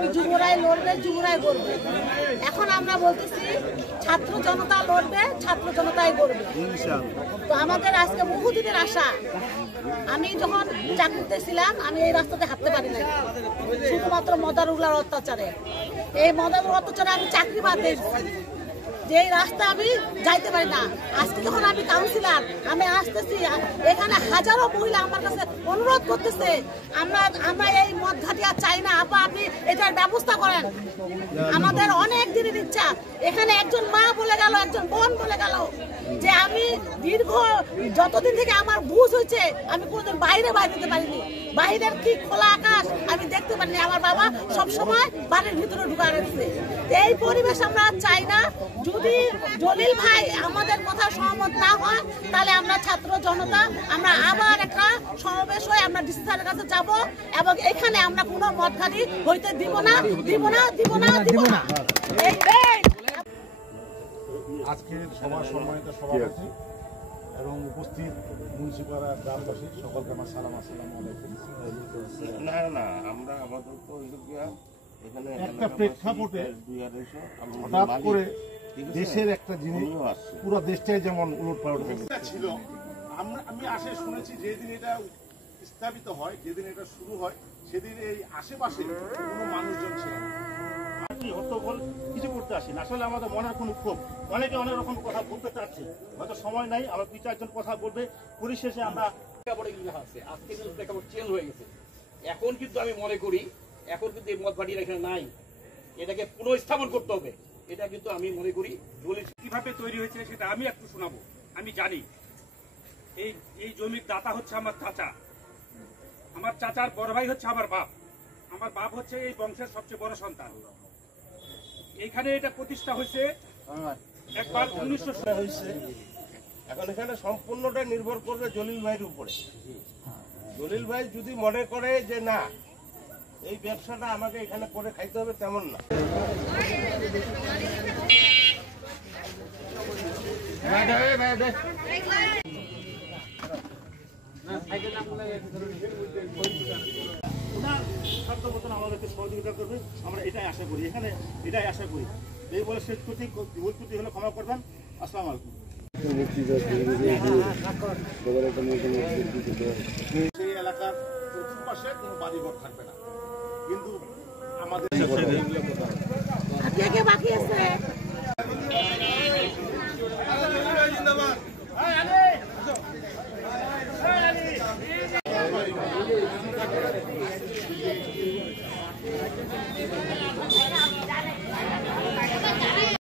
বলছিলাম যুবরাই লড়বে, যুবরাই করবে। এখন আমরা বলতেছি ছাত্র জনতা লড়বে, ছাত্র জনতাই করবে। তো আমাদের আজকে বহুদিনের আশা। আমি যখন চাকরিতে ছিলাম আমি এই রাস্তাতে হাঁটতে পারি না, শুধুমাত্র মদারুগুলার অত্যাচারে। এই মদারুর অত্যাচারে আমি চাকরি বাদ দিয়েছি, যে এই রাস্তা আমি যাইতে পারি না। আজকে যখন আমি কাউন্সিলর, আমি আসতেছি, এখানে হাজারো মহিলা আমার কাছে অনুরোধ করতেছে, আমরা এই মদ ঘাটি আর চাই না, আপা আপনি এটার ব্যবস্থা করেন। আমাদের অনেক দিনের ইচ্ছা। এখানে একজন মা বলে গেল, একজন বোন বলে গেল যে আমি দীর্ঘ যতদিন থেকে আমার বুঝ হয়েছে আমি কোনোদিন বাইরে দিতে পারিনি। বাইরের কি খোলা আকাশ আমি দেখতে পারিনি। আমার বাবা সবসময় বাড়ির ভিতরে ঢুকা রেখেছে। এই পরিবেশ আমরা চাই না। যদি জলিল ভাই আমাদের কথা সহমত না হয়, তাহলে আমরা ছাত্র জনতা আমরা আবার একটা সমাবেশ হয়ে আমরা ডিসি স্যারের কাছে যাব এবং এখানে আমরা কোনো মদঘাটি হইতে দিব না। আজকের সভা সম্মানিত সভাপতি এবং উপস্থিত মুন্সিপাড়া গ্রামবাসী সকলকে আমার সালাম, আসসালামু আলাইকুম। আমরা আপাতত এখানে একটা প্রেক্ষাপটে হঠাৎ করে দেশের একটা জিনিস পুরো দেশটাই যেমন উলটপালট ছিল। আমি আসে শুনেছি যেদিন এটা স্থাপিত হয়, যেদিন এটা শুরু হয়, সেদিন এই আশেপাশে কোনো মানুষজন ছিল না। কিছু করতে আসি না, আসলে আমাদের মনের কোনো ক্ষোভ, অনেকে অনেক রকম কথা বলতে চাচ্ছে, হয়তো সময় নাই, আবার 2-4 কথা বলবে। পরিশেষে আমরা আজকে কিন্তু প্রেক্ষাপট চেঞ্জ হয়ে গেছে। এখন কিন্তু আমি মনে করি এখন কিন্তু এই মদ ভাটির এখানে নাই, এটাকে পুনঃস্থাপন করতে হবে। এটা কিন্তু আমি মনে করি কিভাবে তৈরি হয়েছে সেটা আমি একটু শোনাবো। আমি জানি এই জমির দাতা হচ্ছে আমার চাচা, আমার চাচার বড় ভাই হচ্ছে আমার বাপ হচ্ছে এই বংশের সবচেয়ে বড় সন্তান। এইখানে এটা প্রতিষ্ঠা হয়েছে একবার 1900 হয়েছে। এখন এখানে সম্পূর্ণটা নির্ভর করবে জলিল ভাইয়ের উপরে। জলিল ভাই যদি মনে করে যে না এই ব্যবসাটা আমাকে এখানে করে খাইতে হবে, তেমন না। আমাদেরকে সহযোগিতা করবে, আমরা এটাই আশা করি। এখানে এটাই আশা করি। এই বলে শেষ করছি, ভুল ত্রুটি হলে ক্ষমা করবেন। আসসালামু আলাইকুম। সেই এলাকার চতুর্পাশে কোনো বাড়িঘর থাকবে না, কিন্তু আমাদের বাকি আছে